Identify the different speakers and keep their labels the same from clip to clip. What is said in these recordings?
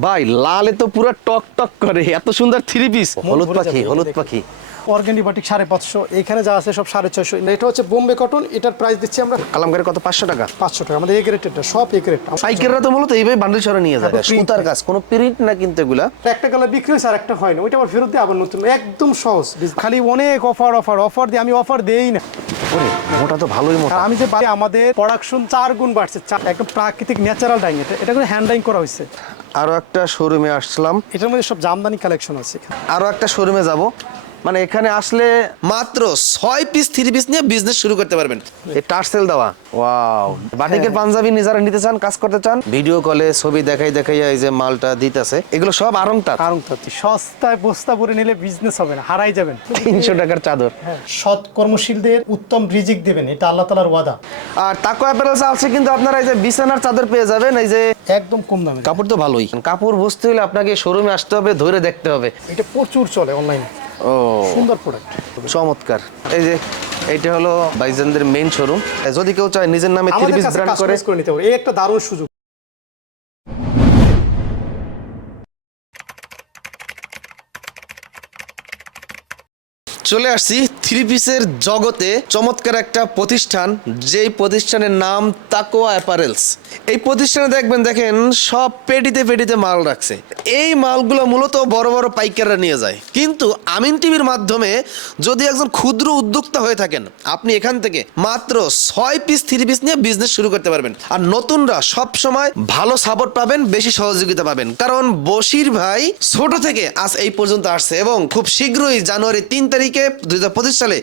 Speaker 1: ভাই লালে তো পুরো টক টক করে এত সুন্দর থ্রি পিস হলুদ পাখি হলুদ পাখি।
Speaker 2: অর্গ্যানিক বাটিক সাড়ে পাঁচশো এখানে যা আছে সব সাড়ে ছয়শো। এটা হচ্ছে বোম্বে কটন এটার প্রাইস দিচ্ছি আমরা
Speaker 1: কালামকারি কত? পাঁচশো টাকা।
Speaker 2: পাঁচশো টাকা আমাদের এ গ্রেডেরটা সব এ গ্রেড
Speaker 1: সাইকেলরা তো মূলত এইভাবে বান্ডিল সরে নিয়ে যায়।
Speaker 2: হ্যাঁ,
Speaker 1: সুতার কাজ কোনো প্রিন্ট না কিন্তু এগুলা।
Speaker 2: একটা কালার বিক্রি হয়েছে আর একটা হয় না ওইটা আবার ফেরত দিয়ে আবার নতুন একদম সহজ। খালি অনেক অফার অফার অফার দিয়ে আমি অফার দেই না।
Speaker 1: ওরে মোটা তো ভালোই মোটা।
Speaker 2: আমি যে আমাদের প্রোডাকশন চার গুণ বাড়ছে একদম প্রাকৃতিক ন্যাচারাল ডাইং এটা এটা হ্যান্ড ডাইং করা হয়েছে।
Speaker 1: আরও একটা শোরুমে আসলাম।
Speaker 2: এটার মধ্যে সব জামদানি কালেকশন আছে আরও
Speaker 1: আরও একটা শোরুমে যাব। মানে এখানে আসলে মাত্র ছয় পিস থ্রি পিস নিয়ে বিজনেস শুরু করতে পারবেন। এই টার্সেল দেওয়া। ওয়াও বাটিকের পাঞ্জাবি নিজেরা নিতে চান কাজ করতে চান? ভিডিও কলে ছবি দেখাই দেখাই এই যে মালটা দিতেছে এগুলো সব আরংটা
Speaker 2: কারণ তো সস্তায় বস্তা ভরে নিলে বিজনেস হবে না হারাই যাবেন।
Speaker 1: তিনশো টাকার চাদর।
Speaker 2: হ্যাঁ, সৎ কর্মশীলদের উত্তম রিজিক দেবেন এটা আল্লাহ তালার ওয়াদা।
Speaker 1: আর তাকো অ্যাপারেলস আছে কিন্তু আপনারা এই যে বিছানার চাদর পেয়ে যাবেন এই যে
Speaker 2: একদম কম দামে।
Speaker 1: কাপড় তো ভালোই। কাপড় বুঝতে হলে আপনাকে শোরুমে আসতে হবে ধরে দেখতে হবে।
Speaker 2: এটা প্রচুর চলে অনলাইনে
Speaker 1: ও।
Speaker 2: সুন্দর প্রোডাক্ট
Speaker 1: চমৎকার। এই যে এটা হলো বাইজানদের মেইন শোরুম যদি কেউ চায় নিজের নামে থ্রি পিস ব্র্যান্ড করে
Speaker 2: নিতে পারবে এই একটা দারুণ সুযোগ।
Speaker 1: চলে আসছি থ্রি পিসের জগতে চমৎকার একটা প্রতিষ্ঠান, যেই প্রতিষ্ঠানের নাম তাকোয়া অ্যাপারেলস। এই প্রতিষ্ঠানে দেখবেন, দেখেন, সব পেটিতে পেটিতে মাল রাখছে। এই মালগুলো মূলত বড় বড় পাইকাররা নিয়ে যায়। কিন্তু আমিন টিভির মাধ্যমে যদি একজন ক্ষুদ্র উদ্যোক্তা হয়ে থাকেন, আপনি এখান থেকে মাত্র ছয় পিস থ্রি পিস নিয়ে বিজনেস শুরু করতে পারবেন। আর নতুনরা সব সময় ভালো সাপোর্ট পাবেন, বেশি সহযোগিতা পাবেন। কারণ বশির ভাই ছোট থেকে আজ এই পর্যন্ত আসছে এবং খুব শীঘ্রই জানুয়ারি তিন তারিখে দুই সালে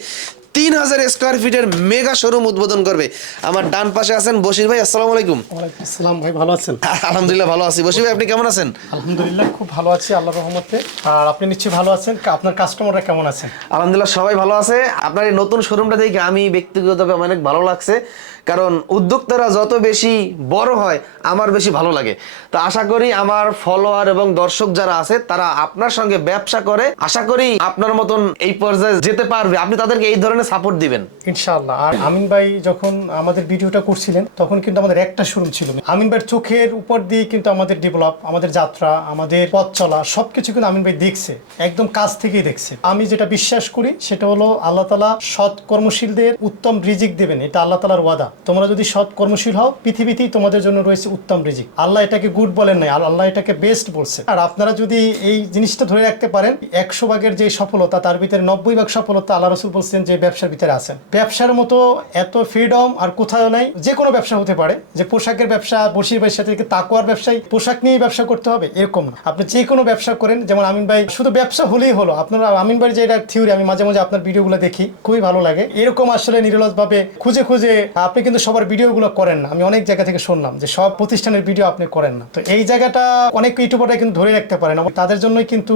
Speaker 1: তিন হাজার স্কোয়ার ফিটের মেগা শোরুম উদ্বোধন করবে। আমার ডান পাশে আছেন বশির ভাই আসসালামু আলাইকুম।
Speaker 2: আসসালাম ভাই ভালো আছেন?
Speaker 1: আলহামদুলিল্লাহ ভালো আছি। বশির ভাই আপনি কেমন আছেন?
Speaker 2: আলহামদুলিল্লাহ খুব ভালো আছি আল্লাহ রহমতে। আর আপনি নিশ্চয়ই ভালো আছেন? আপনার কাস্টমাররা কেমন আছেন
Speaker 1: আলহামদুলিল্লাহ সবাই ভালো আছে। আপনার এই নতুন শোরুমটা দেখে আমি ব্যক্তিগতভাবে অনেক ভালো লাগছে। কারণ উদ্যোক্তারা যত বেশি বড় হয়, আমার বেশি ভালো লাগে। তো আশা করি আমার ফলোয়ার এবং দর্শক যারা আছে, তারা আপনার সঙ্গে ব্যবসা করে, আশা করি আপনার মতন এই পর্যায়ে যেতে পারবে। আপনি তাদেরকে এই ধরনের সাপোর্ট দিবেন।
Speaker 2: ইনশাআল্লাহ। আর আমিন ভাই যখন আমাদের ভিডিওটা করছিলেন, তখন কিন্তু আমাদের একটা শোরুম ছিল। আমিন ভাইয়ের চোখের উপর দিয়ে কিন্তু আমাদের ডেভেলপ আমাদের যাত্রা, আমাদের পথ চলা, সবকিছু কিন্তু আমিন ভাই দেখছে, একদম কাছ থেকেই দেখছে। আমি যেটা বিশ্বাস করি, সেটা হলো আল্লাহ তালা সৎ কর্মশীলদের উত্তম রিজিক দেবেন, এটা আল্লাহ তালার ওয়াদা। তোমরা যদি সৎ কর্মশীল হও, পৃথিবীতেই তোমাদের জন্য রয়েছে উত্তম রিজিক। আল্লাহ এটাকে গুড বলেন নাই, আর আল্লাহ এটাকে বেস্ট বলছে। আর আপনারা যদি এই জিনিসটা ধরে রাখতে পারেন, একশো ভাগের যে সফলতা, তার ভিতরে নব্বই ভাগ সফলতা আল্লাহ রসুল বলছেন যে ব্যবসার ভিতরে আছেন। ব্যবসার মতো এত ফ্রিডম আর কোথাও নাই, যে কোনো ব্যবসা হতে পারে। যে পোশাকের ব্যবসা, বসির ভাইয়ের সাথে তাকুয়ার ব্যবসায়ী, পোশাক নিয়ে ব্যবসা করতে হবে, এরকম না। আপনি যে কোনো ব্যবসা করেন, যেমন আমিন ভাই, শুধু ব্যবসা হলেই হলো। আপনারা, আমিন ভাই যে এটা থিওরি আমি মাঝে মাঝে আপনার ভিডিওগুলো দেখি, খুবই ভালো লাগে। এরকম আসলে নিরলস ভাবে খুঁজে খুঁজে, আপনি কিন্তু সবার ভিডিওগুলো করেন না। আমি অনেক জায়গা থেকে শুনলাম যে সব প্রতিষ্ঠানের ভিডিও আপনি করেন না। তো এই জায়গাটা অনেক ইউটিউবাররা কিন্তু ধরে রাখতে পারেন তাদের জন্যই কিন্তু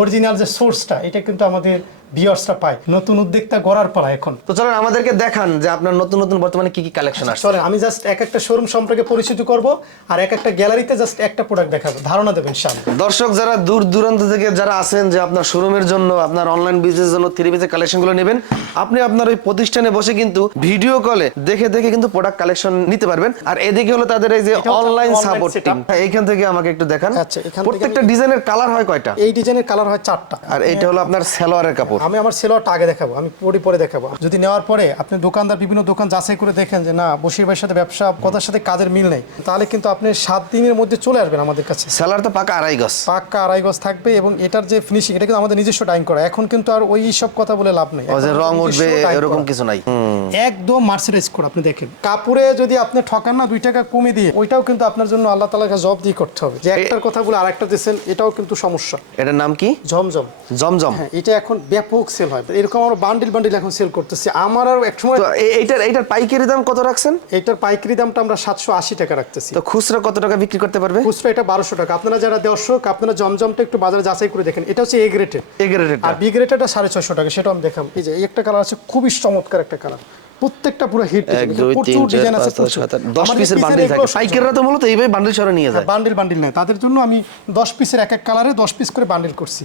Speaker 2: অরিজিনাল যে সোর্সটা এটা কিন্তু আমাদের ভিউয়ার্সরা পায়। নতুন উদ্যোক্তা গড়ার পালা এখন।
Speaker 1: তো চলেন আমাদেরকে দেখান যে আপনার নতুন নতুন বর্তমানে কি কি কালেকশন আসছে।
Speaker 2: চলেন আমি জাস্ট এক একটা শোরুম সম্পর্কে পরিচিত করব আর এক একটা গ্যালারিতে জাস্ট একটা প্রোডাক্ট দেখাবো। ধারণা দেবেন সামনে
Speaker 1: দর্শক যারা দূর দূরান্ত থেকে যারা আছেন যে আপনার শোরুমের জন্য আপনার অনলাইন বিজনেসের জন্য থ্রি পিসের কালেকশনগুলো নেবেন আপনি আপনার ওই প্রতিষ্ঠানে বসে কিন্তু ভিডিও কলে দেখে দেখে কিন্তু প্রোডাক্ট কালেকশন নিতে পারবেন। আর এদিকে হলো তাদের এই যে অনলাইন সাপোর্ট। টিম এইখান থেকে আমাকে একটু দেখান।
Speaker 2: আচ্ছা,
Speaker 1: প্রত্যেকটা ডিজাইনের কালার হয় কয়টা?
Speaker 2: এই ডিজাইনের কালার হয় চারটা।
Speaker 1: আর এইটা হলো আপনার সেলোয়ারের কাপড়।
Speaker 2: আমি আমার সেলোয়ারটা আগে দেখাবো আমি পরে পরে দেখাবো। যদি নেওয়ার পরে আপনি দোকানদার বিভিন্ন দোকান যাচাই করে দেখেন যে না বসির ভাইয়ের সাথে ব্যবসা কথার সাথে কাজের মিল নেই তাহলে কিন্তু আপনি সাত দিনের মধ্যে চলে আসবেন আমাদের কাছে।
Speaker 1: সেলার তো পাকা আড়াই গজ।
Speaker 2: পাক্কা আড়াই গজ থাকবে এবং এটার যে ফিনিশিং এটা কিন্তু আমাদের নিজস্ব ডাইং করা। এখন কিন্তু আর ওই সব কথা বলে লাভ নেই।
Speaker 1: ও যে
Speaker 2: এখন
Speaker 1: রং উঠবে এরকম কিছু নাই।
Speaker 2: একদম মার্সেরাইজ করে আপনি দেখেন। কাপড়ে যদি আপনি ঠকান না দুই টাকা কমে দিয়ে ওইটাও কিন্তু আপনার জন্য আল্লাহ তালার কাছে জব দিয়ে করতে হবে। যে একটার কথা বলে আরেকটা দিচ্ছেন এটাও কিন্তু সমস্যা।
Speaker 1: এটার নাম কি?
Speaker 2: ঝমঝম।
Speaker 1: জমজম
Speaker 2: হ্যাঁ এটা এখন ব্যাপক সেল হয়। এরকম আমরা বান্ডিল বান্ডিল এখন সেল করতেছি। আমার আর এক সময়
Speaker 1: এইটার এইটার পাইকারি দাম কত রাখছেন?
Speaker 2: এইটার পাইকারি দামটা আমরা সাতশো আশি টাকা রাখতেছি।
Speaker 1: তো খুচরা কত টাকা বিক্রি করতে পারবে?
Speaker 2: খুচরা এটা বারোশো টাকা। আপনারা যারা দর্শক আপনারা জমজমটা একটু বাজারে যাচাই করে দেখেন। এটা হচ্ছে এ এগ্রেটেড
Speaker 1: টা
Speaker 2: আর বি গ্রেটেডটা সাড়ে ছয়শো টাকা সেটা আমি দেখাবো এই যে এই একটা কালার আছে খুবই চমৎকার একটা কালার প্রত্যেকটা পুরো হিট প্রচুর ডিজাইন আছে
Speaker 1: দশ পিসের বান্ডিল থাকে পাইকাররা তো মূলত এইভাবে বান্ডিল সরে নিয়ে যায়।
Speaker 2: বান্ডিল বান্ডিল নেয় তাদের জন্য আমি দশ পিসের এক এক কালারে দশ পিস করে বান্ডিল করছি।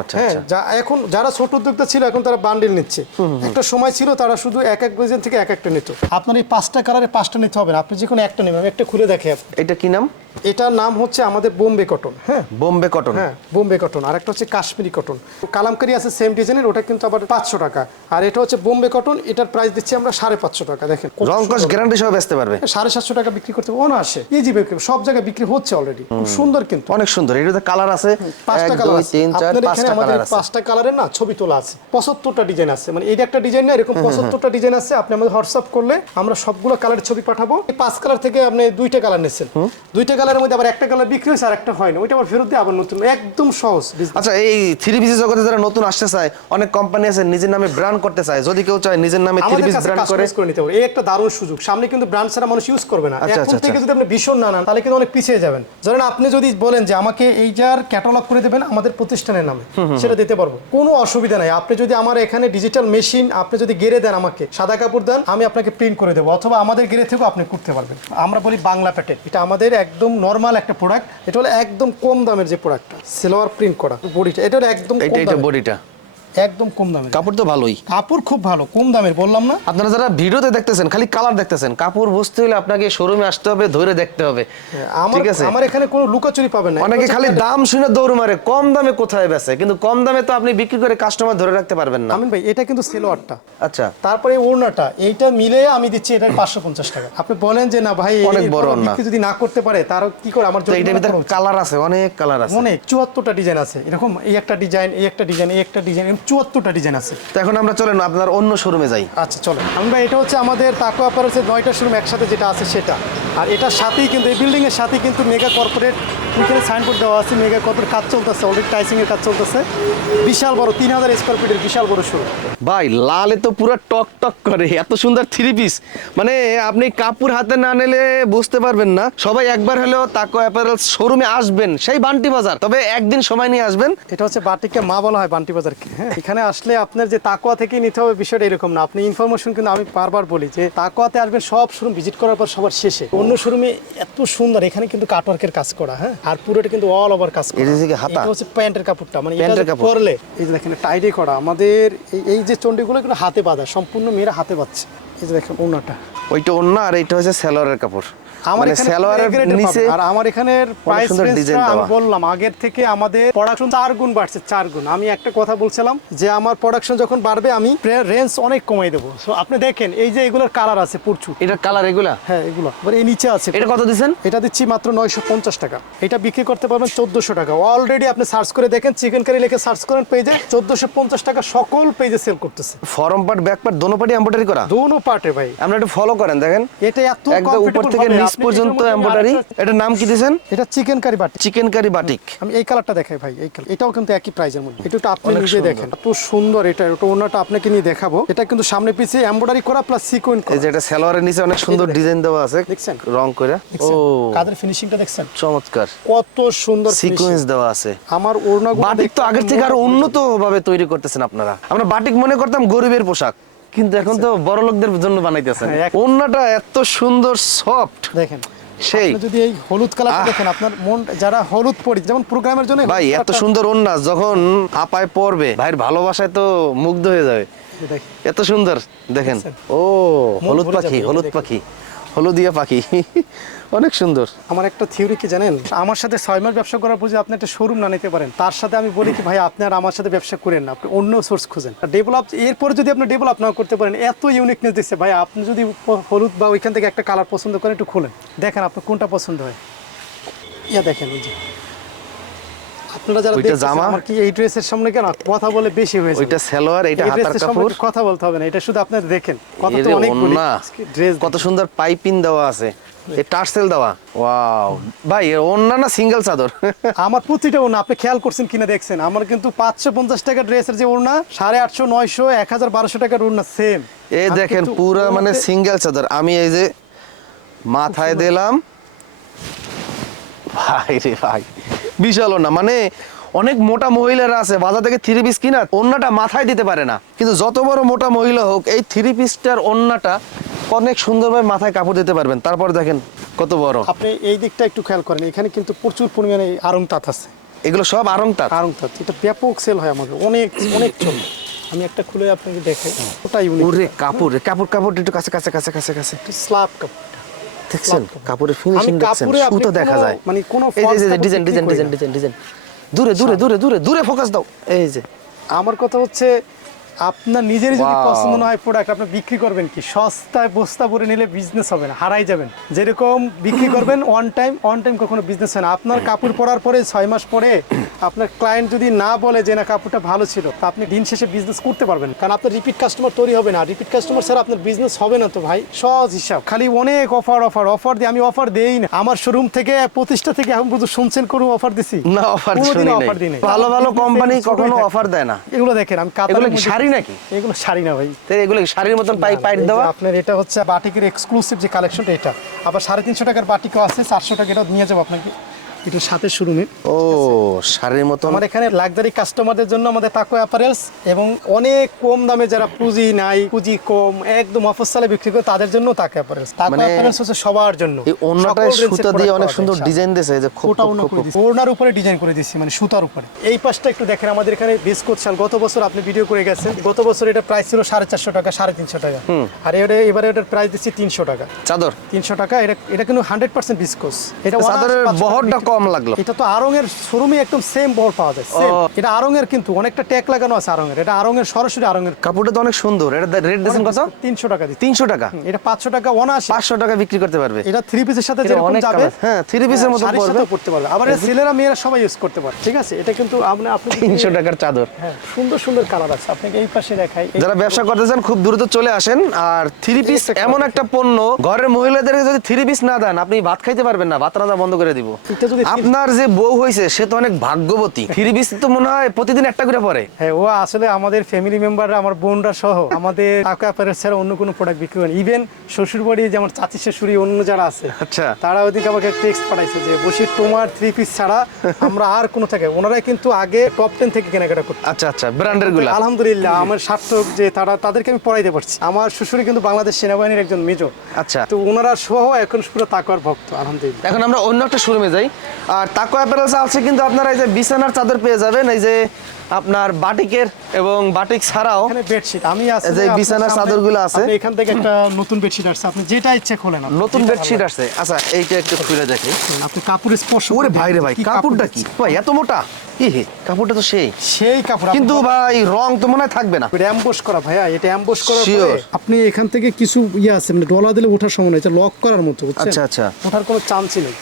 Speaker 1: আচ্ছা
Speaker 2: হ্যাঁ
Speaker 1: আচ্ছা।
Speaker 2: যা এখন যারা ছোট উদ্যোক্তা ছিল এখন তারা বান্ডিল নিচ্ছে। একটা সময় ছিল তারা শুধু এক এক ডিজাইন থেকে এক একটা নিত। আপনার এই পাঁচটা কালারে পাঁচটা নিতে হবে না। আপনি যে কোনো একটা নেবেন। আমি একটা খুলে দেখে
Speaker 1: এটা কি নাম?
Speaker 2: এটার নাম হচ্ছে আমাদের বোম্বে কটন হ্যাঁ।
Speaker 1: বোম্বে কটন
Speaker 2: হ্যাঁ বোম্বে কটন আর একটা হচ্ছে কাশ্মীরি কটন কালামকারি আছে সেম ডিজাইনের ওটা কিন্তু আবার পাঁচশো টাকা। আর এটা হচ্ছে বোম্বে কটন এটার প্রাইস দিচ্ছি আমরা সাড়ে পাঁচশো টাকা দেখেন কত
Speaker 1: রং কস
Speaker 2: সুন্দর।
Speaker 1: গ্যারান্টি সহ বেচতে পারবে।
Speaker 2: সাড়ে সাতশো টাকা বিক্রি করতে অন আসে ইজি বিক্রি সব জায়গায় বিক্রি হচ্ছে অলরেডি খুব সুন্দর কিন্তু।
Speaker 1: অনেক সুন্দর। এটাতে কালার আছে।
Speaker 2: পাঁচটা কালার আছে। আপনার এখানে আমাদের পাঁচটা কালারের না ছবি তোলা আছে। পঁচাত্তরটা ডিজাইন আছে। মানে এইটা একটা ডিজাইন না এরকম পঁচাত্তরটা ডিজাইন আছে। আপনি আমাদের হোয়াটসঅ্যাপ করলে আমরা সবগুলো কালারের ছবি পাঠাবো। এই পাঁচ কালার থেকে আপনি দুইটা কালার নিচ্ছেন। দুইটা কালারের মধ্যে আবার একটা কালার বিক্রি হয়েছে আর একটা হয় না ওইটা আবার ফেরত দিয়ে আবার নতুন। একদম সহজ
Speaker 1: আচ্ছা এই থ্রি পিসের জগতে যারা নতুন আসতে চায় অনেক কোম্পানি আছে নিজের নামে ব্র্যান্ড করতে চায়। যদি কেউ চায় নিজের নামে থ্রি পিস ব্র্যান্ড করে
Speaker 2: করে নিতে পারবে এই একটা দারুণ সুযোগ। সামনে কিন্তু ব্র্যান্ড ছাড়া মানুষ ইউজ করবে না।
Speaker 1: আচ্ছা,
Speaker 2: এখন
Speaker 1: আচ্ছা,
Speaker 2: থেকে
Speaker 1: আচ্ছা।
Speaker 2: যদি আপনি ভীষণ না নেন তাহলে কিন্তু অনেক পিছিয়ে যাবেন। ধরেন আপনি যদি বলেন যে আমাকে এই যার ক্যাটালগ করে দেবেন আমাদের প্রতিষ্ঠানের নামে সেটা দিতে পারব। কোনো অসুবিধা নাই। আপনি যদি আমার এখানে ডিজিটাল মেশিন আপনি যদি গেরে দেন আমাকে সাদা কাপড় দেন আমি আপনাকে প্রিন্ট করে দেবো। অথবা আমাদের গেরে থেকেও আপনি করতে পারবেন। আমরা বলি বাংলা প্যাটের এটা আমাদের একদম নর্মাল একটা প্রোডাক্ট এটা হলো একদম কম দামের যে প্রোডাক্টটা সিলোয়ার প্রিন্ট করা বডিটা। এটা হলো একদম
Speaker 1: এটা বডিটা।
Speaker 2: একদম কম দামের।
Speaker 1: কাপড় তো ভালোই।
Speaker 2: কাপড় খুব ভালো কম দামের বললাম না।
Speaker 1: আপনারা যারা ভিডিওতে দেখতেছেন খালি কালার দেখতেছেন কাপড় বুঝতে হলে আপনাকে শোরুমে আসতে হবে ধরে দেখতে হবে।
Speaker 2: আমার
Speaker 1: ঠিক আছে?
Speaker 2: আমার এখানে কোনো লুকাচুরি পাবেন না।
Speaker 1: অনেকে খালি দাম শুনে দৌড় মারে কম দামে কোথায় বেচে? কিন্তু কম দামে তো আপনি বিক্রি করে কাস্টমার ধরে রাখতে পারবেন না।
Speaker 2: আমিন ভাই এটা কিন্তু সেলোয়ারটা।
Speaker 1: আচ্ছা।
Speaker 2: তারপরে ওড়নাটা এইটা মিলে আমি দিচ্ছি এটা পাঁচশো পঞ্চাশ টাকা। আপনি বলেন যে না ভাই
Speaker 1: অনেক বড়।
Speaker 2: বিক্রি যদি না করতে পারে তারও কি করে আমার
Speaker 1: তো এটার ভিতরে কালার আছে অনেক কালার আছে।
Speaker 2: অনেক চুয়াত্তরটা ডিজাইন আছে। এরকম এই একটা ডিজাইন এই একটা ডিজাইন এই একটা ডিজাইন চুয়াত্তরটা ডিজাইন আছে।
Speaker 1: তো এখন আমরা চলেন আপনার অন্য শোরুমে যাই।
Speaker 2: আচ্ছা চলেন। আমরা এটা হচ্ছে আমাদের তাকো হচ্ছে নয়টা শোরুম একসাথে যেটা আছে সেটা। আর এটার সাথেই কিন্তু এই বিল্ডিংয়ের সাথেই কিন্তু মেগা কর্পোরেট এখানে সাইনবোর্ড দেওয়া আছে মেগা কর্পোরেট কাজ চলতেছে অলরেডি টাইসিং এর কাজ চলতেছে। বিশাল বড় তিন হাজার স্কোয়ার ফিটের বিশাল বড় শোরুম
Speaker 1: ভাই লালে তো পুরো টক টক করে এত সুন্দর থ্রি পিস মানে আপনি কাপড় হাতে না নিলে বুঝতে পারবেন না। সবাই একবার হলেও তাকো অ্যাপারেল শোরুমে আসবেন সেই বান্টি বাজার। তবে একদিন সময় নিয়ে আসবেন।
Speaker 2: এটা হচ্ছে বাটিককে মা বলা হয় বান্টি বাজারকে হ্যাঁ এখানে আসলে আপনার যে তাকোয়া থেকেই নিতে হবে বিষয়টা এরকম না। আপনি ইনফরমেশন কিন্তু আমি বারবার বলি যে তাকোয়াতে আসবেন সব শোরুম ভিজিট করার পর সবার শেষে। অন্য শোরুমে এত সুন্দর এখানে কিন্তু কাটওয়ার্কের কাজ করা হ্যাঁ। আর পুরোটা কিন্তু অল ওভার কাজ করা।
Speaker 1: এটা হচ্ছে হাতা?
Speaker 2: এটা হচ্ছে প্যান্টের কাপড়টা মানে এটা যে পরলে এই যে দেখেন টাইডি করা আমাদের এই- এই যে চন্ডিগুলো কিন্তু হাতে বাঁধা সম্পূর্ণ মেয়েরা হাতে বাঁধছে। এই যে দেখেন ওনাটা
Speaker 1: ওইটা ওনা আর এটা হচ্ছে সেলরের কাপড়।
Speaker 2: আমার
Speaker 1: মানে সেলোয়ারের নিচে
Speaker 2: আর আমার এখানের প্রাইস
Speaker 1: design
Speaker 2: আমি বললাম আগের থেকে আমাদের প্রোডাকশন চার গুণ বাড়ছে চার গুণ। আমি একটা কথা বলছিলাম যে আমার প্রোডাকশন যখন বাড়বে আমি রেঞ্জ অনেক কমাই দেবো। সো আপনি দেখেন এই যে এগুলোর কালার আছে প্রচুর।
Speaker 1: এটার কালার এগুলা?
Speaker 2: হ্যাঁ এগুলো। এবার এই নিচে আছে।
Speaker 1: এটা কত দিছেন
Speaker 2: এটা দিচ্ছি মাত্র নয়শো পঞ্চাশ টাকা। এটা বিক্রি করতে পারবেন চোদ্দশো টাকা। অলরেডি আপনি সার্চ করে দেখেন চিকেন কারি লিখে সার্চ করেন পেজে চোদ্দশো পঞ্চাশ টাকা সকল পেজে সেল করতেছে।
Speaker 1: ফরম পার্ট ব্যাক পার্ট দোনো পার্টি এমব্রয়ডারি করা?
Speaker 2: দোনো পার্টে ভাই।
Speaker 1: আমরা একটু ফলো করেন দেখেন।
Speaker 2: এটা এত
Speaker 1: উপর থেকে নিচ পর্যন্ত এমব্রয়ডারি এটার নাম কি
Speaker 2: এটা চিকেন কারি বাটি
Speaker 1: চিকেন কারি বাটিক
Speaker 2: আমি এই কালারটা দেখাই ভাই এই কালার এটাও কিন্তু একই প্রাইজের মধ্যে। এটা আপনি নিজে দেখেন। এত সুন্দর এটা ওটা ওনাটা আপনাকে নিয়ে দেখাবো। এটা কিন্তু সামনে পিছিয়ে এমব্রয়ডারি করা প্লাস সিকোয়েন্ট
Speaker 1: এই যে এটা সালোয়ারের নিচে অনেক সুন্দর ডিজাইন দেওয়া আছে
Speaker 2: দেখছেন?
Speaker 1: রং করে ও।
Speaker 2: কাদের ফিনিশিংটা দেখছেন?
Speaker 1: চমৎকার।
Speaker 2: কত সুন্দর
Speaker 1: সিকোয়েন্স দেওয়া আছে।
Speaker 2: আমার ওড়নাগুলো
Speaker 1: বাটিক তো আগের থেকে আরও উন্নত ভাবে তৈরি করতেছেন আপনারা। আমরা বাটিক মনে করতাম গরিবের পোশাক। কিন্তু এখন তো বড় লোকদের জন্য বানাইতেছেন।
Speaker 2: হ্যাঁ,
Speaker 1: ওন্নাটা এত সুন্দর সফট
Speaker 2: দেখেন
Speaker 1: সেই।
Speaker 2: যদি এই হলুদ কালারটা দেখেন আপনার মন যারা হলুদ পরি যেমন প্রোগ্রামের জন্য
Speaker 1: ভাই এত সুন্দর ওন্না যখন আপায় পড়বে ভাইয়ের ভালোবাসায় তো মুগ্ধ হয়ে যাবে। এত সুন্দর দেখেন। ও হলুদ পাখি হলুদ পাখি। হলুদিয়া পাখি। অনেক সুন্দর।
Speaker 2: আমার একটা থিওরি কি জানেন? আমার সাথে ছয় মাস ব্যবসা করার পর আপনি একটা শোরুম না নিতে পারেন, তার সাথে আমি বলি কি, ভাই, আপনি আর আমার সাথে ব্যবসা করেন না, আপনি অন্য সোর্স খুঁজেন। ডেভেলপ এরপরে যদি আপনি ডেভেলপ না করতে পারেন, এত ইউনিকনেস দিচ্ছে ভাই, আপনি যদি হলুদ বা ওইখান থেকে একটা কালার পছন্দ করেন, একটু খুলেন। দেখেন, আপনার কোনটা পছন্দ হয়? ইয়া দেখেন, ওই যে। আপনারা যারা
Speaker 1: জামা?
Speaker 2: আমার কি এই ড্রেসের সামনে কেন কথা বলে বেশি
Speaker 1: ওইটা সালোয়ার এটা হাতার কাপড়।
Speaker 2: কথা বলতে হবে না এটা শুধু আপনারা দেখেন।
Speaker 1: এর
Speaker 2: তো অনেক ড্রেস
Speaker 1: কত সুন্দর পাইপিং দেওয়া আছে। এই টার্সেল দেওয়া। ওয়াও। ভাই ওন্না না সিঙ্গেল চাদর?
Speaker 2: আমার প্রতিটা ওড়না আপনি খেয়াল করছেন কিনা দেখছেন? আমার কিন্তু পাঁচশো পঞ্চাশ টাকা ড্রেসের যে ওড়না সাড়ে আটশো নয়শো এক হাজার বারোশো টাকার ওড়না সেম
Speaker 1: এই দেখেন পুরা মানে সিঙ্গেল চাদর। আমি এই যে মাথায় দিলাম। ভাই রে ভাই। বিশাল না মানে অনেক মোটা মহিলারা আছে বাজার থেকে থ্রি পিস কিনা অন্যটা মাথায় দিতে পারে না। কিন্তু যত বড় মোটা মহিলা হোক এই থ্রি পিসটার অন্যটা অনেক সুন্দরভাবে মাথায় কাপড় দিতে পারবেন। তারপর দেখেন কত বড়।
Speaker 2: আপনি এই দিকটা একটু খেয়াল করেন এখানে কিন্তু প্রচুর পরিমাণে আরং তাঁত আছে।
Speaker 1: এগুলো সব আরংটা
Speaker 2: আরং তাঁত এটা ব্যাপক সেল হয় আমাদের অনেক অনেক চলে আমি একটা খুলে আপনাকে দেখাই ওটা ইউনিক
Speaker 1: ওরে কাপড় কাপড় কাপড় একটু কাছে কাছে কাছে কাছে কাছে।
Speaker 2: স্লাব কাপড়টা
Speaker 1: দেখছেন? কাপড়ের ফিনিশিং দেখছেন? সুতো দেখা যায়।
Speaker 2: মানে কোনো
Speaker 1: এই যে design design design design design. দূরে দূরে দূরে দূরে দূরে ফোকাস দাও এই যে
Speaker 2: আমার কথা হচ্ছে আপনার নিজেরই যদি পছন্দ না হয় প্রোডাক্ট আপনি বিক্রি করবেন কি? সস্তায় বস্তা ভরে নিলে বিজনেস হবে না হারাই যাবেন। যেরকম বিক্রি করবেন ওয়ান টাইম ওয়ান টাইম কখনো বিজনেস হয় না। আপনার কাপড় পরার পরে ছয় মাস পরে আপনার ক্লায়েন্ট যদি না বলে যে না কাপড়টা ভালো ছিল তা আপনি দিন শেষে বিজনেস করতে পারবেন। কারণ আপনার রিপিট কাস্টমার তৈরি হবে না। রিপিট কাস্টমার ছাড়া আপনার বিজনেস হবে না তো ভাই সহজ হিসাব। খালি অনেক অফার অফার অফার দিয়ে আমি অফার দেই না। আমার শোরুম থেকে প্রতিষ্ঠা থেকে এখন পর্যন্ত শুনছেন করুন অফার দিছি?
Speaker 1: না অফার
Speaker 2: কোনোদিনও দিই।
Speaker 1: ভালো ভালো কোম্পানি কখনো অফার দেয় না।
Speaker 2: এগুলো দেখেন আমি কাতারের
Speaker 1: এগুলো কি
Speaker 2: মধ্যে-
Speaker 1: শাড়ি নাকি?
Speaker 2: এগুলো শাড়ি না ভাই।
Speaker 1: তো এগুলো শাড়ির মতন পাই পাইট দেওয়া?
Speaker 2: আপনার এটা হচ্ছে বাটিকের এক্সক্লুসিভ যে কালেকশনটা এটা আবার সাড়ে তিনশো টাকার বাটিকও আছে চারশো টাকা এটা নিয়ে যাব আপনাকে। এটা সাথে শোরুমে।
Speaker 1: ও শাড়ির মতন।
Speaker 2: আমার এখানে লাক্সারি কাস্টমারদের জন্য আমাদের টাকো অ্যাপারেলস এবং অনেক কম দামে যারা পুঁজি নাই পুঁজি কম একদম অফসালে বিক্রি করে তাদের জন্য টাকো অ্যাপারেলস
Speaker 1: মানে
Speaker 2: অ্যাপারেলস হচ্ছে সবার জন্য।
Speaker 1: এই সুতা দিয়ে অনেক সুন্দর ডিজাইন দিয়েছে যে খুব
Speaker 2: করে। ওড়নার উপরে ডিজাইন করে দিচ্ছি মানে সুতার উপরে। এই পাশটা একটু দেখেন আমাদের এখানে বিস্কুট শাল গত বছর আপনি ভিডিও করে গেছেন। গত বছর এটা প্রাইস ছিল সাড়ে চারশো টাকা সাড়ে তিনশো টাকা। আর এটা এবারে এটার প্রাইস দিচ্ছি তিনশো টাকা।
Speaker 1: চাদর।
Speaker 2: তিনশো টাকা এটা এটা কিন্তু হান্ড্রেড পার্সেন্ট বিস্কোস এটা
Speaker 1: চাদরের বহরটা কম লাগল।
Speaker 2: এটা তো আরঙের শোরুমে একদম সেম বহর পাওয়া যায়।
Speaker 1: ও।
Speaker 2: এটা আরঙের কিন্তু অনেকটা ট্যাগ লাগানো আছে আরঙের। এটা আরঙের সরাসরি আরঙের।
Speaker 1: কাপড়টা তো অনেক সুন্দর। এটা রেট দিয়েছেন কত?
Speaker 2: তিনশো টাকা দিচ্ছি।
Speaker 1: তিনশো টাকা।
Speaker 2: এটা পাঁচশো টাকা অনায়াসে।
Speaker 1: পাঁচশো টাকা বিক্রি করতে পারবে।
Speaker 2: এটা থ্রি পিসের সাথে যেরকম যাবে
Speaker 1: হ্যাঁ, three piece এর মতো পরবে।
Speaker 2: পড়তে পারবে। আবার এটা ছেলেরা মেয়েরা সবাই ইউজ করতে পারে ঠিক আছে? এটা কিন্তু আপনি আপনি যদি-
Speaker 1: তিনশো টাকার চাদর।
Speaker 2: হ্যাঁ সুন্দর সুন্দর কালার আছে। আপনাকে এই পাশে দেখাই।
Speaker 1: যারা ব্যবসা করতে চান খুব দ্রুত চলে আসেন। আর থ্রি পিস এমন একটা পণ্য ঘরের মহিলাদেরকে যদি থ্রি পিস না দেন আপনি ভাত খাইতে পারবেন না ভাত রান্না বন্ধ করে দিব।
Speaker 2: এটা যদি
Speaker 1: আপনার যে বউ হয়েছে সে তো অনেক ভাগ্যবতী। থ্রি পিস তো মনে হয় প্রতিদিন একটা করে পরে।
Speaker 2: হ্যাঁ ও আসলে আমাদের ফ্যামিলি মেম্বাররা আমার বোনরা সহ আমাদের টাকা অ্যাপারেল ছাড়া অন্য কোনো প্রোডাক্ট বিক্রি করেন। ইভেন শ্বশুর বাড়ি যেমন চাচি শাশুড়ি অন্য যারা আছে
Speaker 1: আচ্ছা।
Speaker 2: তারা ওদিকে আমাকে টেক্সট পাঠাইছে যে বসি তোমার থ্রি পিস ছাড়া আমরা আর কোনো থাকে। ওনারাই কিন্তু আগে টপ টেন থেকে কেনাকাটা করতো।
Speaker 1: আচ্ছা আচ্ছা ব্র্যান্ডেরগুলা।
Speaker 2: আলহামদুলিল্লাহ আমার সার্থক যে তারা তাদেরকে আমি পড়াইতে পারছি। আমার শ্বশুরি কিন্তু বাংলাদেশ সেনাবাহিনীর একজন মেজর।
Speaker 1: আচ্ছা।
Speaker 2: তো ওনারা সহ এখন পুরো তাকওয়ার ভক্ত আলহামদুলিল্লাহ।
Speaker 1: এখন আমরা অন্য একটা শোরুমে যাই। আর তাকো অ্যাপারেলস আছে কিন্তু আপনারা এই যে বিছানার চাদর পেয়ে যাবেন এই যে আপনার বাটিকের এবং বাটিক ছাড়াও
Speaker 2: এখানে বেডশিট আমি
Speaker 1: এই যে বিছানার চাদরগুলো আছে।
Speaker 2: এখান থেকে একটা নতুন বেডশিট আসছে আপনি যেটা ইচ্ছে খোলেন
Speaker 1: নতুন বেডশিট আসছে। আচ্ছা এইটা একটু খুলে দেখি।
Speaker 2: আপনি কাপড়ের স্পর্শ
Speaker 1: ওরে ভাই রে ভাই কাপড়টা কি? ভাই এত মোটা? কি হে কাপড়টা তো সেই।
Speaker 2: সেই কাপড়
Speaker 1: কিন্তু ভাই রং তো মনে থাকবে না।
Speaker 2: এটা অ্যাম্বোস করা ভাইয়া এটা অ্যাম্বোস
Speaker 1: Sure.
Speaker 2: আপনি এখান থেকে কিছু ইয়ে আছে মানে ডলা দিলে ওঠার সময় এটা লক করার মতো
Speaker 1: আচ্ছা, আচ্ছা।
Speaker 2: ওঠার কোনো চান্সই নেই।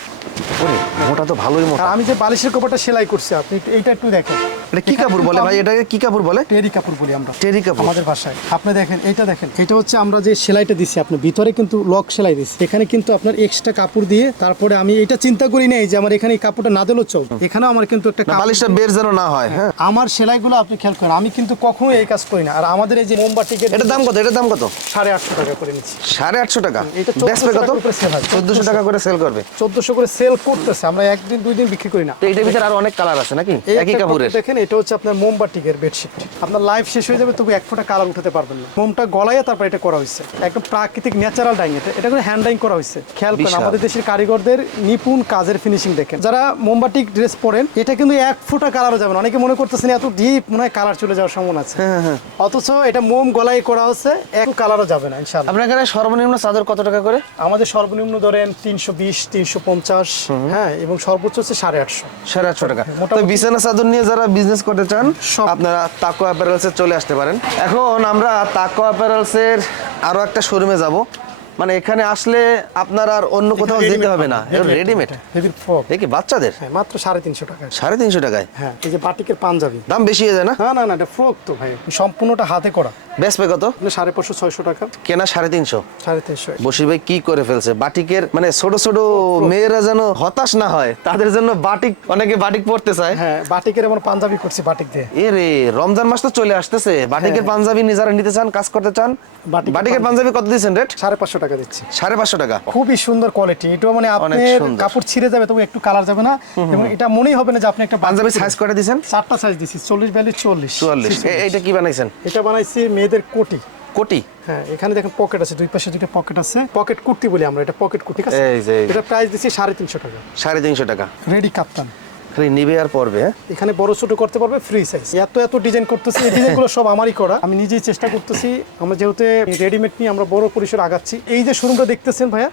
Speaker 1: মোটা তো ভালোই মোটা।
Speaker 2: আমি যে বালিশের কাপড়টা সেলাই করছি আপনি এইটা একটু দেখেন।
Speaker 1: এটা কি কাপড় বলে ভাই? এটাকে কি কাপড় বলে?
Speaker 2: টেরি কাপড় বলি আমরা।
Speaker 1: টেরি কাপড়
Speaker 2: আমাদের ভাষায় আপনি দেখেন এটা দেখেন। এটা হচ্ছে আমরা যে সেলাইটা দিছি আপনি ভিতরে কিন্তু লক সেলাই দিছি। এখানে কিন্তু আপনার এক্সট্রা কাপড় দিয়ে তারপরে আমি এটা চিন্তা করি নাই যে আমার এখানে এই কাপড়টা না দিলেও চল এখানে আমার কিন্তু একটা
Speaker 1: বালিশটা বের যেন না হয় হ্যাঁ
Speaker 2: আমার সেলাইগুলো আপনি খেয়াল করেন আমি কিন্তু কখনো এই কাজ করি না। আর আমাদের এই যে মোমবাটিকে
Speaker 1: এটার দাম কত? এটার দাম কত?
Speaker 2: সাড়ে আটশো টাকা করে নিচ্ছি।
Speaker 1: সাড়ে আটশো টাকা?
Speaker 2: এটা
Speaker 1: কত?
Speaker 2: হয়।
Speaker 1: চোদ্দশো টাকা করে সেল করবে।
Speaker 2: চোদ্দশো করে সেল করতেছে আমরা একদিন দুই দিন বিক্রি করি না।
Speaker 1: এটার ভিতরে আরও অনেক কালার আছে নাকি? একই কাপড়ের
Speaker 2: কাপড় দেখেন এটা হচ্ছে আপনার মোমবাটিকের বেডশিট আপনার লাইফ শেষ হয়ে যাবে তবু এক ফোঁটা কালার উঠাতে পারবেন না। মোমটা গলাইয়া তারপর এটা করা হয়েছে। একদম প্রাকৃতিক ন্যাচারাল ডাইং এটা। এটা করে হ্যান্ড ডাইং করা হয়েছে। খেয়াল করেন আমাদের দেশের কারিগরদের নিপুণ কাজের ফিনিশিং দেখেন। যারা মোমবাটিক ড্রেস পরেন এটা কিন্তু এক ফোঁটা কালারও যাবে না। অনেকে মনে করতেছেন এত ডিপ মনে হয় কালার চলে যাওয়ার সম্ভাবনা আছে।
Speaker 1: হ্যাঁ,
Speaker 2: অথচ এটা মোম গলায় করা হচ্ছে এক কালারও যাবে না ইনশাআল্লাহ।
Speaker 1: আপনার এখানে সর্বনিম্ন চাদর কত টাকা করে?
Speaker 2: আমাদের সর্বনিম্ন ধরেন তিনশো বিশ তিনশো পঞ্চাশ হ্যাঁ এবং সর্বোচ্চ হচ্ছে সাড়ে আটশো।
Speaker 1: সাড়ে আটশো টাকা।
Speaker 2: মোটামুটি-
Speaker 1: বিছানা চাদর নিয়ে যারা বিজনেস করতে চান। আপনারা তাকো অ্যাপারেলসে চলে আসতে পারেন এখন আমরা তাকো অ্যাপারেলসের আরও একটা শোরুমে যাব মানে এখানে আসলে আপনার আর অন্য কোথাও যেতে হবে না। রেডিমেড কি বাচ্চাদের?
Speaker 2: হ্যাঁ মাত্র সাড়ে তিনশো টাকা
Speaker 1: সাড়ে তিনশো টাকায়?
Speaker 2: হ্যাঁ এই যে বাটিকের পাঞ্জাবি।
Speaker 1: দাম বেশি হয়ে যায় না?
Speaker 2: না না না এটা ফ্রক তো ভাই সম্পূর্ণটা হাতে করা।
Speaker 1: বেচবে কত?
Speaker 2: সাড়ে পাঁচশো ছয়শো টাকা।
Speaker 1: কেনা সাড়ে তিনশো।
Speaker 2: সাড়ে তিনশো।
Speaker 1: বসির ভাই কি করে ফেলছে? বাটিকের মানে ছোট ছোট মেয়েরা যেন হতাশ না হয় তাদের জন্য বাটিক অনেকে বাটিক পড়তে চায়।
Speaker 2: হ্যাঁ বাটিকের আমার পাঞ্জাবি করছি বাটিক দিয়ে।
Speaker 1: এ রে রমজান মাস তো চলে আসতেছে। বাটিকের পাঞ্জাবি নিজেরা নিতে চান কাজ করতে চান?
Speaker 2: বাটিকের
Speaker 1: পাঞ্জাবি। কত দিচ্ছেন রেট?
Speaker 2: সাড়ে পাঁচশো টাকা। দিচ্ছি।
Speaker 1: সাড়ে পাঁচশো টাকা?
Speaker 2: খুবই সুন্দর কোয়ালিটি এটা মানে আপনার কাপড় ছিঁড়ে যাবে তবু একটু কালার যাবে না। এবং এটা মনেই হবে না যে আপনি একটা
Speaker 1: পাঞ্জাবি সাইজ করে দিছেন
Speaker 2: চারটা সাইজ দিচ্ছি চল্লিশ বিয়াল্লিশ চল্লিশ।
Speaker 1: চুয়াল্লিশ। এইটা কি বানাইছেন?
Speaker 2: এটা বানাইছি মেয়েদের কোটি।
Speaker 1: কোটি?
Speaker 2: হ্যাঁ এখানে দেখেন পকেট আছে দুই পাশে দুইটা পকেট আছে। পকেট কুর্তি বলি আমরা এটা পকেট কুর্তি ঠিক আছে। এটা প্রাইস দিচ্ছি সাড়ে তিনশো টাকা।
Speaker 1: সাড়ে তিনশো টাকা।
Speaker 2: রেডি কাপ্তান
Speaker 1: খালি নিবে আর পড়বে হ্যাঁ?
Speaker 2: এখানে বড় ছোট করতে পারবে ফ্রি সাইজ এত এত ডিজাইন করতেছি এই ডিজাইনগুলো সব আমারই করা। আমি নিজেই চেষ্টা করতেছি আমরা যেহেতু রেডিমেড নিয়ে আমরা বড় পরিসর আগাচ্ছি। এই যে শোরুমটা দেখতেছেন ভাইয়া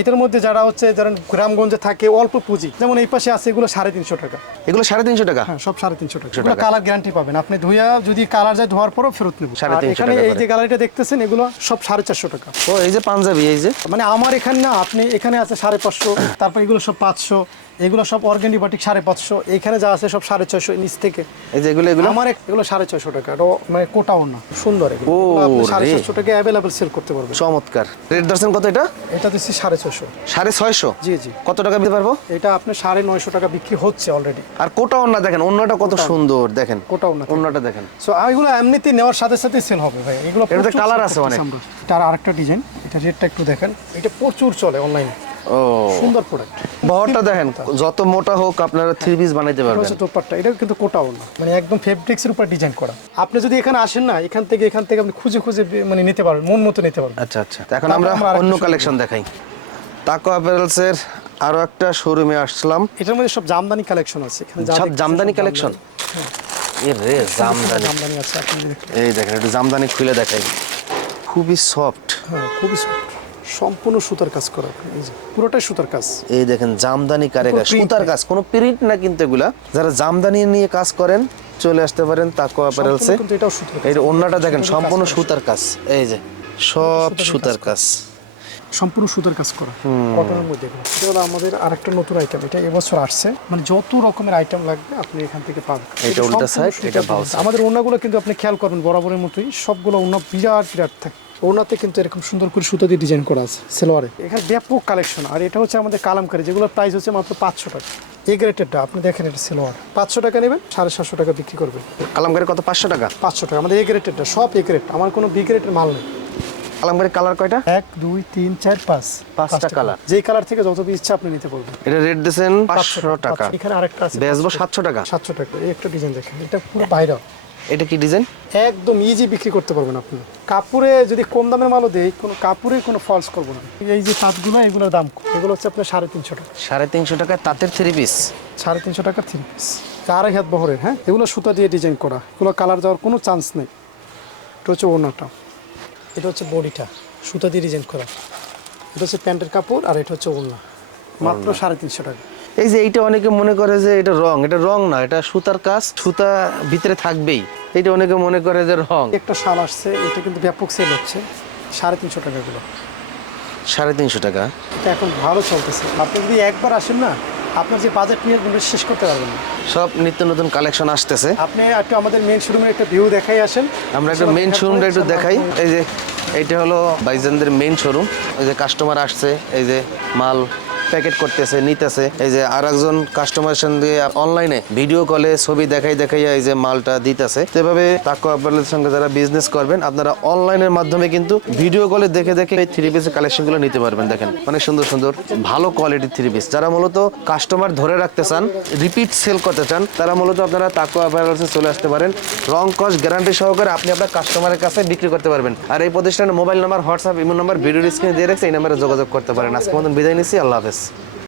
Speaker 2: এটার মধ্যে যারা হচ্ছে ধরেন গ্রামগঞ্জে থাকে অল্প পুঁজি যেমন এই পাশে আছে এগুলো সাড়ে তিনশো টাকা।
Speaker 1: এগুলো সাড়ে তিনশো টাকা?
Speaker 2: হ্যাঁ সব সাড়ে তিনশো টাকা। এগুলো কালার গ্যারান্টি পাবেন। আপনি ধুইয়া যদি কালার যায় ধোয়ার পরও ফেরত নেবেন
Speaker 1: সাড়ে তিনশো
Speaker 2: এখানে এই। যে গ্যালারিটা দেখতেছেন এগুলো সব সাড়ে চারশো টাকা।
Speaker 1: ও এই যে পাঞ্জাবি এই যে?
Speaker 2: মানে আমার এখানে না আপনি এখানে আছে সাড়ে পাঁচশো তারপর এগুলো সব পাঁচশো। এগুলো সব অর্গ্যানিক বাটিক সাড়ে পাঁচশো। এখানে যা আছে সব সাড়ে ছয়শো নিচ থেকে।
Speaker 1: এই যে এগুলো এগুলো?
Speaker 2: আমার এগুলো সাড়ে ছয়শো টাকা। এটা মানে কোটাও না সুন্দর এগুলো। আপনি সাড়ে। ছয়শো টাকা অ্যাভেলেবেল সেল করতে পারবেন।
Speaker 1: চমৎকার। রেট দর্শন কত এটা?
Speaker 2: এটা দিচ্ছি সাড়ে ছয়শো।
Speaker 1: সাড়ে ছয়শো?
Speaker 2: জি জি।
Speaker 1: কত টাকা দিতে পারব?
Speaker 2: এটা আপনি সাড়ে নয়শো টাকা বিক্রি হচ্ছে অলরেডি
Speaker 1: আর কোটা অন্য দেখেন অন্যটা কত সুন্দর দেখেন।
Speaker 2: কোটাও না।
Speaker 1: অন্যটা দেখেন।
Speaker 2: সো এগুলো এমনিতে নেওয়ার সাথে সাথে সেল হবে ভাই। এগুলো
Speaker 1: এটাতে
Speaker 2: প্রচুর
Speaker 1: আছে অনেক।
Speaker 2: এটার আরেকটা ডিজাইন এটা রেটটা একটু দেখেন। এটা প্রচুর চলে অনলাইনে
Speaker 1: ও
Speaker 2: সুন্দর প্রোডাক্ট
Speaker 1: বহরটা দেখেন যত মোটা হোক আপনারা থ্রি পিস বানাইতে পারবেন।
Speaker 2: হচ্ছে টোপারটা এটা কিন্তু কোটাও না। মানে একদম ফেব্রিক্সের উপর ডিজাইন করা। আপনি যদি এখানে আসেন না এখান থেকে এখান থেকে আপনি খুঁজে খুঁজে মানে নিতে পারবেন মন মতো নিতে পারবেন।
Speaker 1: আচ্ছা আচ্ছা। এখন আমরা অন্য কালেকশন দেখাই। তাকো অ্যাপারেলসের আরও একটা শোরুমে আসলাম।
Speaker 2: এটার মধ্যে সব জামদানি কালেকশন আছে এখানে
Speaker 1: সব জামদানি কালেকশন এ রে জামদানি
Speaker 2: জামদানি। আছে
Speaker 1: এই দেখেন একটু জামদানি খুলে দেখাই। খুবই সফট
Speaker 2: হ্যাঁ খুবই soft। সম্পূর্ণ সুতার কাজ করা। পুরোটাই সুতার কাজ।
Speaker 1: এই দেখেন জামদানি কারেগা সুতার কাজ কোনো প্রিন্ট না কিন্তু এগুলা। যারা জামদানি নিয়ে কাজ করেন চলে আসতে পারেন তাকো অ্যাপারেলসে
Speaker 2: কাজ।
Speaker 1: অন্যটা দেখেন সম্পূর্ণ সুতার কাজ। এই যে সব সুতার কাজ
Speaker 2: সম্পূর্ণ সুতার কাজ করা। কটনের মধ্যে। এটা আমাদের আরেকটা নতুন আইটেম এটা এবছর আসছে। মানে যত রকমের আইটেম লাগবে আপনি এখান থেকে পাবেন।
Speaker 1: এটা উল্টা side, এটা
Speaker 2: আমাদের ওনাগুলো কিন্তু আপনি খেয়াল করবেন বরাবরের মতোই সবগুলো ওনা বিরাট বিরাট থাকে। ওনাতে কিন্তু এরকম সুন্দর করে সুতো দিয়ে ডিজাইন করা আছে সেলোয়ারে এখানে ব্যাপক কালেকশন আর এটা হচ্ছে আমাদের কালামকারি যেগুলোর প্রাইস হচ্ছে মাত্র পাঁচশো টাকা। এ গ্রেটেডটা আপনি দেখেন এটা সেলোয়ার পাঁচশো টাকা নেবেন সাড়ে সাতশো টাকা বিক্রি করবেন।
Speaker 1: কালামকারি কত? পাঁচশো টাকা?
Speaker 2: পাঁচশো টাকা আমাদের এ গ্রেটেডটা সব এ গ্রেড আমার কোনো বি গ্রেটের মাল নেই।
Speaker 1: কালামকারি কালার কয়টা?
Speaker 2: এক দুই তিন চার পাঁচ।
Speaker 1: পাঁচটা colour।
Speaker 2: যেই কালার থেকে যত ইচ্ছা আপনি নিতে পারবেন।
Speaker 1: এটা রেট দিয়েছেন পাঁচশো টাকা।
Speaker 2: এখানে আরেকটা আছে
Speaker 1: বেচবো সাতশো টাকা।
Speaker 2: সাতশো টাকা এই একটা ডিজাইন দেখেন এটা পুরো বাইরে
Speaker 1: এটা কি ডিজাইন?
Speaker 2: একদম ইজি বিক্রি করতে পারবেন আপনি। কাপড়ে যদি কম দামের মালও দেয় কোনো কাপড়ে কোনো ফলস করব না। এই যে তাঁতগুলো এগুলোর দাম। এগুলো হচ্ছে আপনার সাড়ে তিনশো টাকা।
Speaker 1: সাড়ে তিনশো টাকা তাঁতের থ্রি পিস
Speaker 2: সাড়ে তিনশো টাকা থ্রি পিস আড়াই হাত বহরের হ্যাঁ? এগুলো সুতা দিয়ে ডিজাইন করা। এগুলো কালার যাওয়ার কোনো চান্স নেই। এটা হচ্ছে ওনাটা এটা হচ্ছে বডিটা। সুতা দিয়ে ডিজাইন করা। এটা হচ্ছে প্যান্টের কাপড় আর এটা হচ্ছে ওড়না। মাত্র সাড়ে তিনশো টাকা।
Speaker 1: এই যে এইটা অনেকে মনে করে যে এটা রং এটা রং না এটা সুতার কাজ সুতা ভিতরে থাকবেই। এটা অনেকে মনে করে যে রং।
Speaker 2: একটা শাল আসছে এটা কিন্তু ব্যাপক সেল হচ্ছে সাড়ে তিনশো টাকা এগুলো
Speaker 1: সাড়ে তিনশো টাকা?
Speaker 2: এটা এখন ভালো চলতেছে। আপনি যদি একবার আসেন না আপনার যে বাজেট নিয়ে শেষ করতে পারবেন না।
Speaker 1: সব নিত্য নতুন কালেকশন আসতেছে।
Speaker 2: আপনি একটু আমাদের মেন শোরুমের একটা ভিউ দেখাই আসেন।
Speaker 1: আমরা একটা মেন শোরুমটা একটু দেখাই। এই যে এইটা হলো বাইজানদের মেন শোরুম এই যে কাস্টমার আসছে এই যে মাল প্যাকেট করতেছে, নিতেছে। এই যে আর একজন কাস্টমারের সঙ্গে অনলাইনে ভিডিও কলে ছবি দেখাই দেখাই এই যে মালটা দিতেছে। তো এভাবে তাকো আপনাদের সঙ্গে যারা বিজনেস করবেন, আপনারা অনলাইনের মাধ্যমে কিন্তু ভিডিও কলে দেখে দেখে এই থ্রি পিসের কালেকশনগুলো নিতে পারবেন, দেখেন। অনেক সুন্দর সুন্দর, ভালো কোয়ালিটির থ্রি পিস যারা মূলত কাস্টমার ধরে রাখতে চান রিপিট সেল করতে চান, তারা মূলত আপনারা তাকো অ্যাপারেলসে চলে আসতে পারেন। রং কস্ট গ্যারান্টি সহকারে আপনি আপনার কাস্টমারের কাছে বিক্রি করতে পারবেন। আর এই প্রতিষ্ঠানের mobile number WhatsApp Imo number video স্ক্রিনে দিয়ে রেখেছে এই নাম্বারে যোগাযোগ করতে পারেন। আজকে মতন বিদায় নিচ্ছি, আল্লাহ হাফেজ। Cheers.